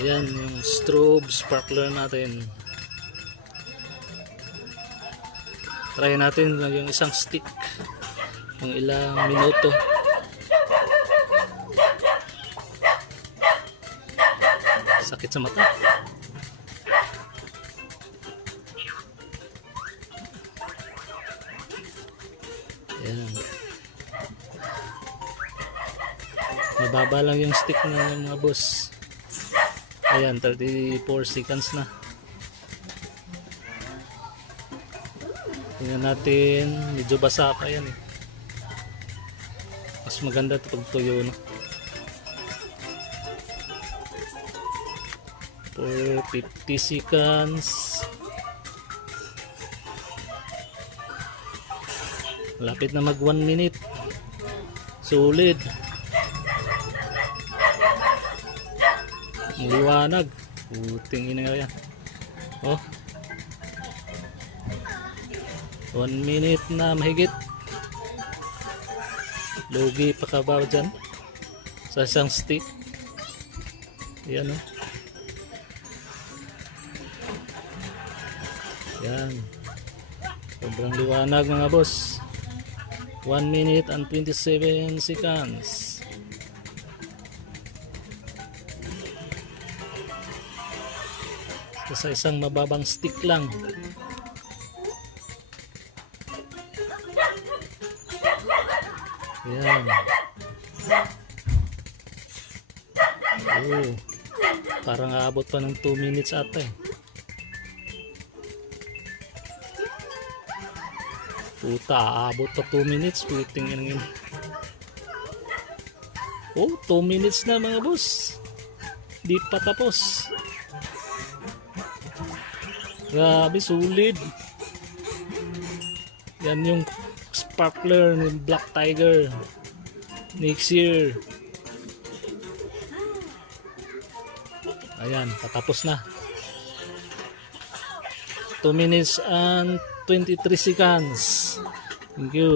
Ayan yung strobe sparkler natin. Try natin lang yung isang stick ng ilang minuto. Sakit sa mata. Ayan. Mababa lang yung stick ng mga boss. Ayan, 34 seconds na. Tingnan natin, medyo basa pa yan eh. Mas maganda ito pag tuyo, no? For 50 seconds. Malapit na mag 1 minute. Solid. Liwanag. Puting ina nga yan. Oh. 1 minute na mahigit. Lugi pa ka ba dyan? Sa isang stick. Yan o. Yan. Sobrang liwanag mga boss. 1 minute and 27 seconds. Sa isang mababang stick lang. Yan. Oh, parang aabot pa ng 2 minutes ata eh. Puta, aabot pa 2 minutes. Puting yun. Oh, 2 minutes na mga boss. Di pa tapos. Grabe, sulit. Yan yung sparkler ni Black Tiger next year. Ayan, patapos na. 2 minutes and 23 seconds. Thank you.